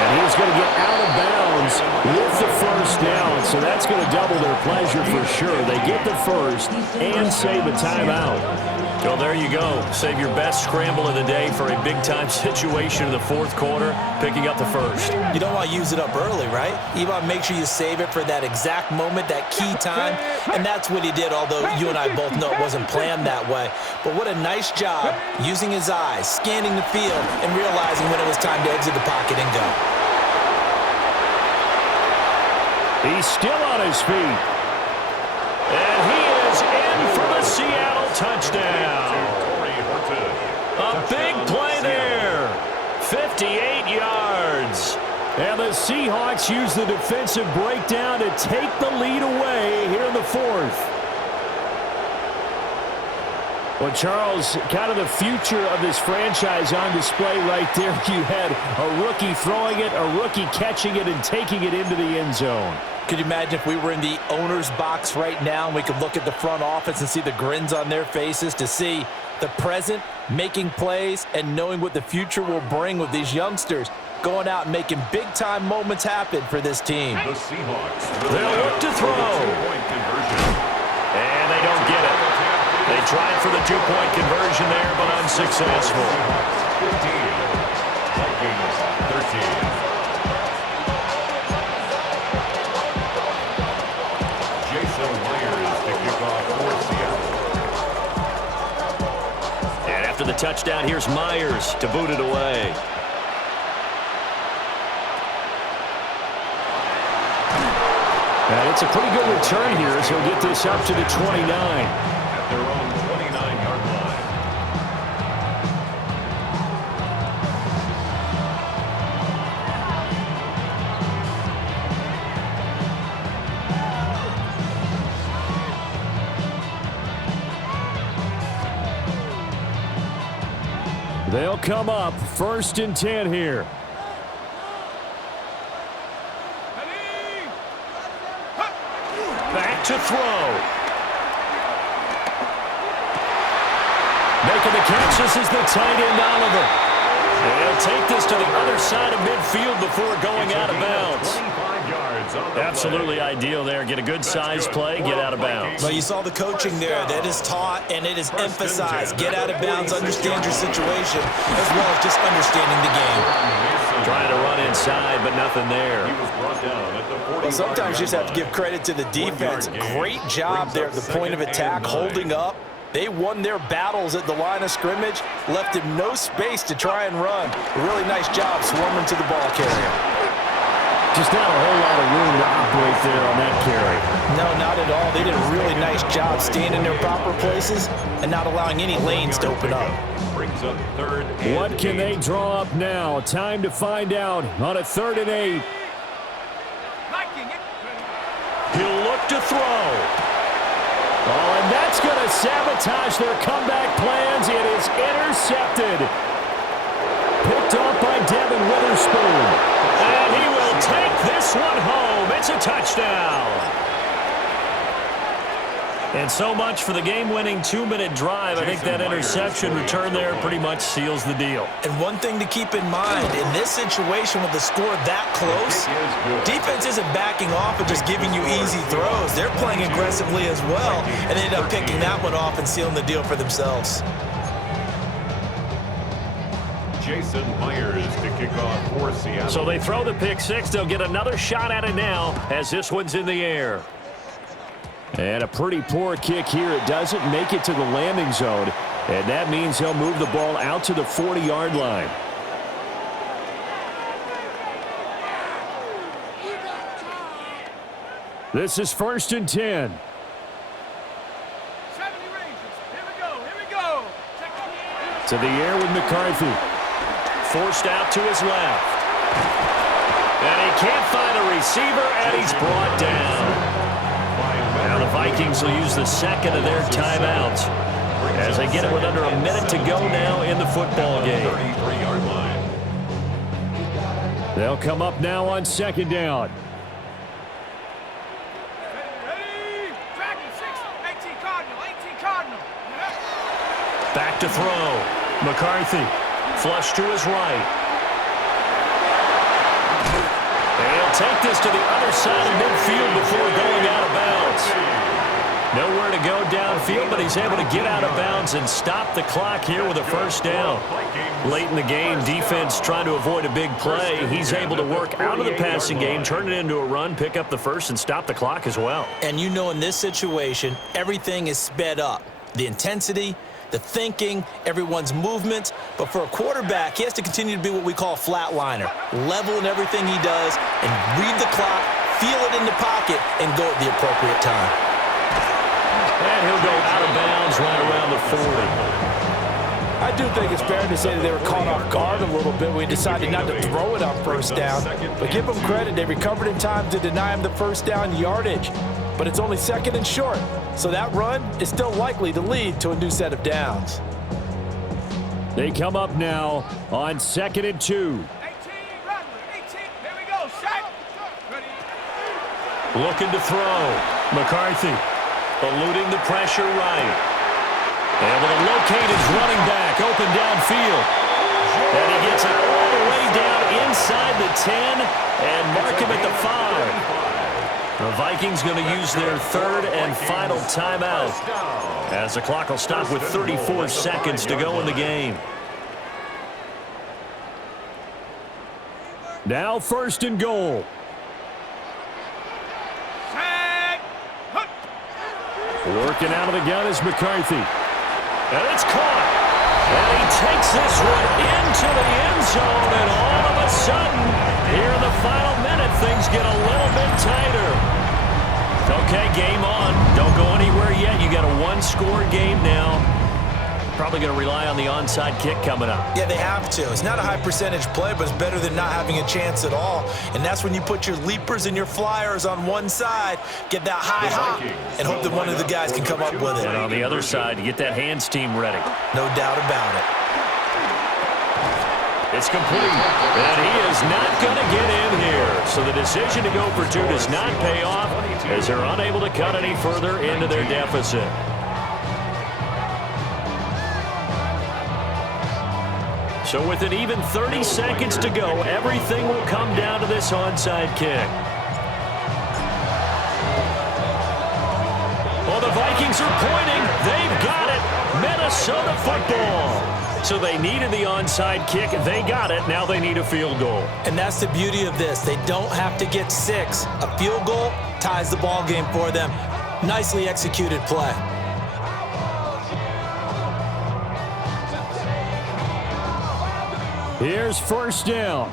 And he's going to get out of bounds with the first down, so that's going to double their pleasure for sure. They get the first and save a timeout. Well, there you go. Save your best scramble of the day for a big-time situation in the fourth quarter, picking up the first. You don't want to use it up early, right? You want to make sure you save it for that exact moment, that key time, and that's what he did, although you and I both know it wasn't planned that way. But what a nice job using his eyes, scanning the field, and realizing when it was time to exit the pocket and go. He's still on his feet. And he is in for the Seattle touchdown. A big play there. 58 yards. And the Seahawks use the defensive breakdown to take the lead away here in the fourth. Well, Charles, kind of the future of this franchise on display right there. You had a rookie throwing it, a rookie catching it, and taking it into the end zone. Could you imagine if we were in the owner's box right now and we could look at the front office and see the grins on their faces, to see the present making plays and knowing what the future will bring with these youngsters going out and making big-time moments happen for this team. The Seahawks, they'll look to throw. And they don't get it. They tried for the two-point conversion there, but unsuccessful. 15, Vikings 13. And after the touchdown, here's Myers to boot it away. And it's a pretty good return here as he'll get this up to the 29. At their own 29-yard line. They'll come up 1st and 10 here. Back to throw. Making the catch, this is the tight end Oliver. They'll take this to the other side of midfield before going out of bounds. Absolutely ideal there. Get a good size play, get out of bounds. Well, you saw the coaching there. That is taught and it is emphasized. Get out of bounds, understand your situation, as well as just understanding the game. Trying to run inside, but nothing there. Well, sometimes you just have to give credit to the defense. Great job there at the point of attack, holding up. They won their battles at the line of scrimmage, left him no space to try and run. A really nice job swarming to the ball carrier. Just not a whole lot of room to operate there on that carry. No, not at all. They did a really nice job staying in their proper places and not allowing any lanes to open up. Brings up 3rd and What can 8. they draw up now? Time to find out on a 3rd and 8. He'll look to throw. Oh, and that's going to sabotage their comeback plans. It is intercepted. Picked off by Devin Witherspoon. And he will take this one home. It's a touchdown. And so much for the game-winning 2-minute drive. I think that interception return there pretty much seals the deal. And one thing to keep in mind, in this situation with the score that close, defense isn't backing off and just giving you easy throws. They're playing aggressively as well, and they end up picking that one off and sealing the deal for themselves. Jason Myers to kick off for Seattle. So they throw the pick six. They'll get another shot at it now as this one's in the air. And a pretty poor kick here. It doesn't make it to the landing zone. And that means he'll move the ball out to the 40-yard line. This is 1st and 10. 70 ranges. Here we go. To the air with McCarthy. Forced out to his left. And he can't find a receiver, and he's brought down. Now the Vikings will use the second of their timeouts as they get it with under a minute to go now in the football game. They'll come up now on 2nd down. Ready? Dragon 6, 18 Cardinal. Back to throw. McCarthy. Flush to his right. take this to the other side of midfield before going out of bounds. Nowhere to go downfield, but he's able to get out of bounds and stop the clock here with a first down. Late in the game, defense trying to avoid a big play. He's able to work out of the passing game, turn it into a run, pick up the first, and stop the clock as well. And you know, in this situation, everything is sped up. The intensity, the thinking, everyone's movements. But for a quarterback, he has to continue to be what we call a flatliner. Level in everything he does and read the clock, feel it in the pocket, and go at the appropriate time. And he'll go out of bounds right around the 40. I do think it's fair to say that they were caught off guard a little bit. We decided not to throw it on first down. But give them credit. They recovered in time to deny him the first down yardage. But it's only second and short. So that run is still likely to lead to a new set of downs. They come up now on 2nd and 2. 18, run, 18. Here we go, shot. Ready. Looking to throw. McCarthy eluding the pressure right. Able to locate his running back open downfield. And he gets it all the way down inside the 10 and mark him at the 5. The Vikings going to use their third and final timeout as the clock will stop with 34 seconds to go in the game. Now 1st and goal. Working out of the gun is McCarthy. And it's caught. And he takes this one into the end zone. And all of a sudden, here in the final minute, things get a little bit tighter. Okay, game on. Don't go anywhere yet. You got a one-score game now. Probably going to rely on the onside kick coming up. Yeah, they have to. It's not a high percentage play, but it's better than not having a chance at all. And that's when you put your leapers and your flyers on one side, get that high hop, and hope that one of the guys can come up with it. And on the other side, you get that hands team ready. No doubt about it. It's complete. And he is not going to get in here. So the decision to go for two does not pay off as they're unable to cut any further into their deficit. So with an even 30 seconds to go, everything will come down to this onside kick. Well, the Vikings are pointing. They've got it. Minnesota football. So they needed the onside kick. They got it. Now they need a field goal. And that's the beauty of this. They don't have to get 6. A field goal ties the ball game for them. Nicely executed play. Here's 1st down.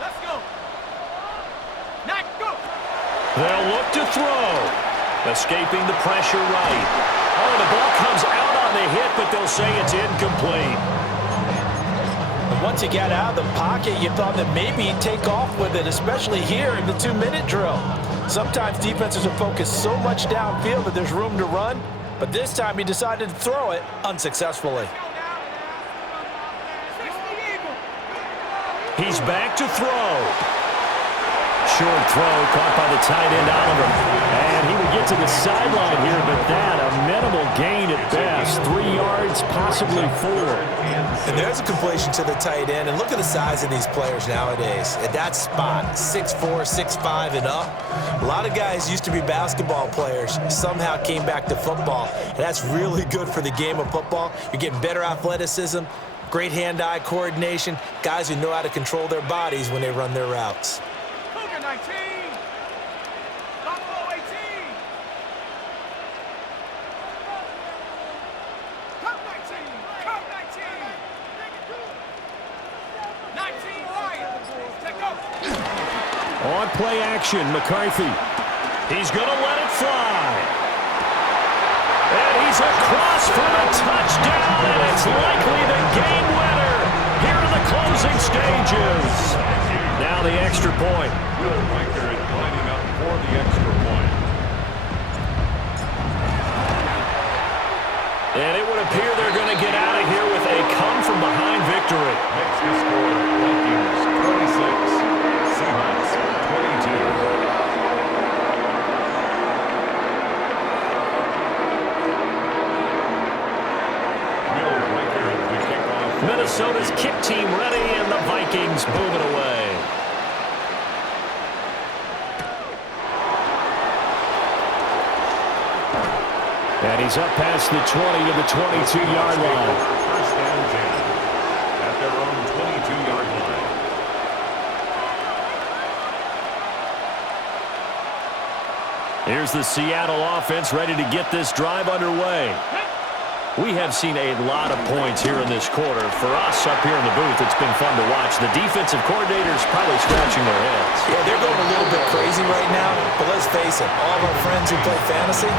Let's go. Now go. They'll look to throw. Escaping the pressure right. Oh, the ball comes out on the hit, but they'll say it's incomplete. And once he got out of the pocket, you thought that maybe he'd take off with it, especially here in the 2-minute drill. Sometimes defenses are focused so much downfield that there's room to run, but this time he decided to throw it unsuccessfully. He's back to throw. Short throw caught by the tight end Oliver. And he would get to the sideline here, but that a minimal gain at best. 3 yards, possibly 4. And there's a completion to the tight end. And look at the size of these players nowadays. At that spot, 6'4", 6'5", and up. A lot of guys used to be basketball players, somehow came back to football. And that's really good for the game of football. You're getting better athleticism, great hand-eye coordination, guys who know how to control their bodies when they run their routes. Cougar 19. Buffalo 18. Cup 19. Cup 19. 19 Ryan. Take off. On play action, McCarthy. He's going to let it fly. And he's across for the touchdown, and it's likely the game winner here in the closing stages. Now the extra point. Will Riker is lining up for the extra point. And it would appear they're going to get out of here with a come-from-behind victory. Makes the score Vikings 26, Seahawks 22. Will Riker to kick off Minnesota's kick team ready, and the Vikings move it away. And he's up past the 20 to the 22-yard line. First down 10 at their own 22-yard line. Here's the Seattle offense ready to get this drive underway. We have seen a lot of points here in this quarter. For us up here in the booth, it's been fun to watch. The defensive coordinators probably scratching their heads. Yeah, they're going a little bit crazy right now, but let's face it, all of our friends who play fantasy,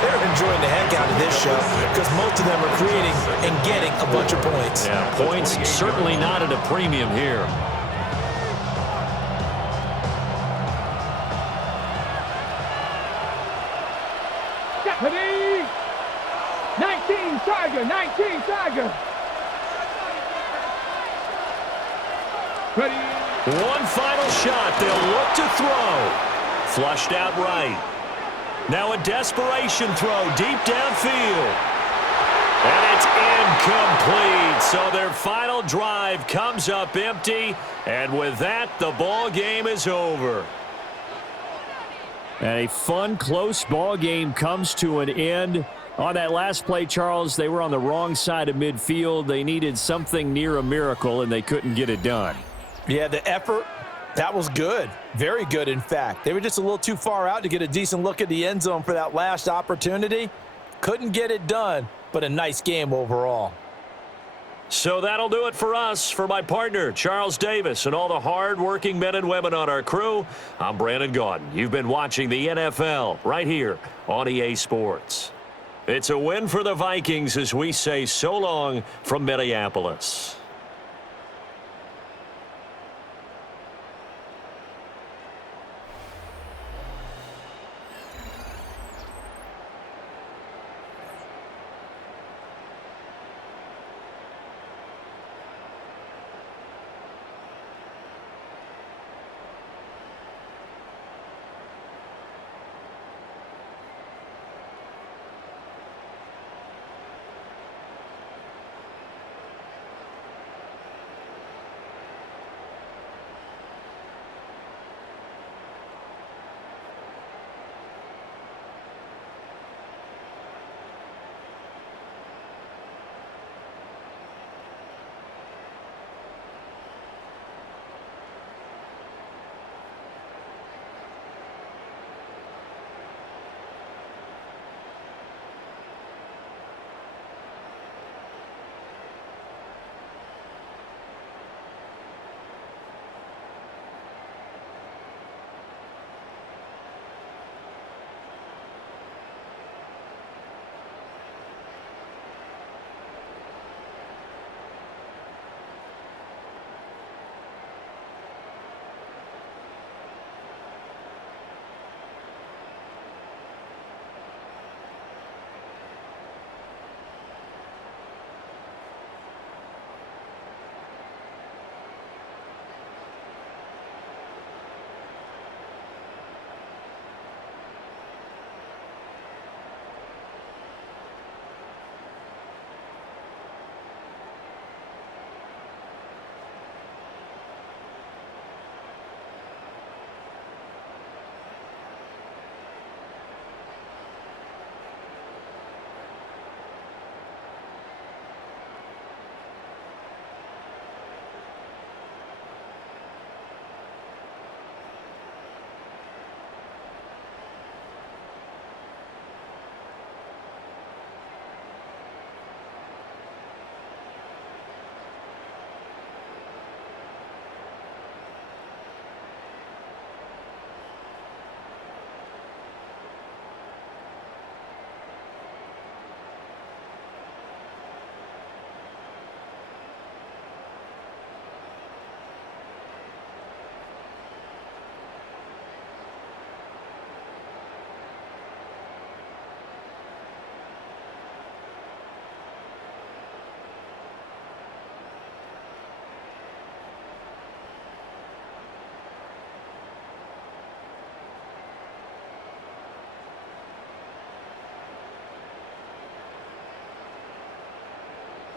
they're enjoying the heck out of this show because most of them are creating and getting a bunch of points. Yeah, points certainly not at a premium here. Ready? 19 Tiger, 19 Tiger. Ready? One final shot. They'll look to throw. Flushed out right. Now a desperation throw deep downfield. And it's incomplete. So their final drive comes up empty. And with that, the ball game is over. And a fun, close ball game comes to an end. On that last play, Charles, they were on the wrong side of midfield. They needed something near a miracle, and they couldn't get it done. Yeah, the effort, that was good. Very good, in fact. They were just a little too far out to get a decent look at the end zone for that last opportunity. Couldn't get it done, but a nice game overall. So that'll do it for us. For my partner, Charles Davis, and all the hard-working men and women on our crew, I'm Brandon Gaudin. You've been watching the NFL right here on EA Sports. It's a win for the Vikings as we say so long from Minneapolis.